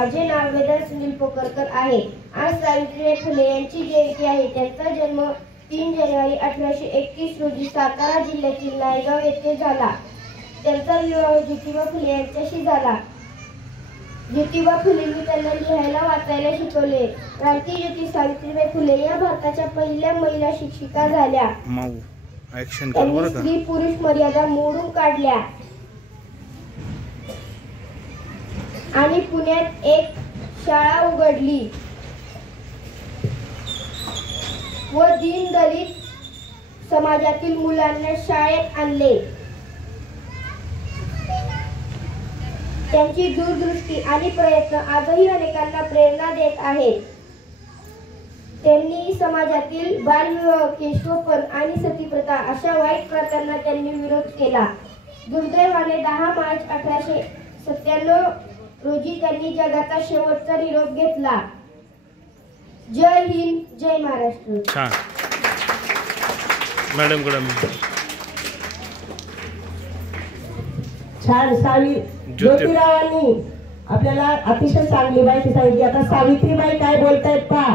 माझे नाव वेदांत सुनील पोकरकर आहे। आज सावित्रीबाई फुले यांची जयंती आहे। त्यांचा जन्म 3 जानेवारी 1831 रोजी सातारा जिल्ह्यातील नायगाव येथे झाला। त्यांचा विवाह ज्योतिबा फुले यांच्याशी झाला। ज्योतिबा फुलेंनी त्यांना लिहायला वाचायला शिकवले। क्रांतिज्योती सावित्रीबाई फुले या भारताच्या पहिल्या महिला शिक्षिका झाल्या। त्यांनी स्त्री पुरुष मर्यादा मोडून काढल्या आणि पुण्यात एक शाळा उघडली व दीनदलित समाजातील मुलांना शाळेत आणले। त्यांची दूरदृष्टी आणि प्रयत्न आजही अनेकांना प्रेरणा देत आहेत। त्यांनी समाजातील बालविवाह, केशवपण आणि सतीप्रथा अशा वाईट प्रथांना त्यांनी विरोध केला। दुर्दैवाने 10 मार्च 1897 रोजी त्यांनी जगाचा शेवटचा निरोप घेतला। जय हिंद, जय महाराष्ट्र। छान मॅडम छान ज्योतिरावांनी आपल्याला अतिशय चांगली माहिती सांगितली। आता सावित्रीबाई काय बोलतायत पहा।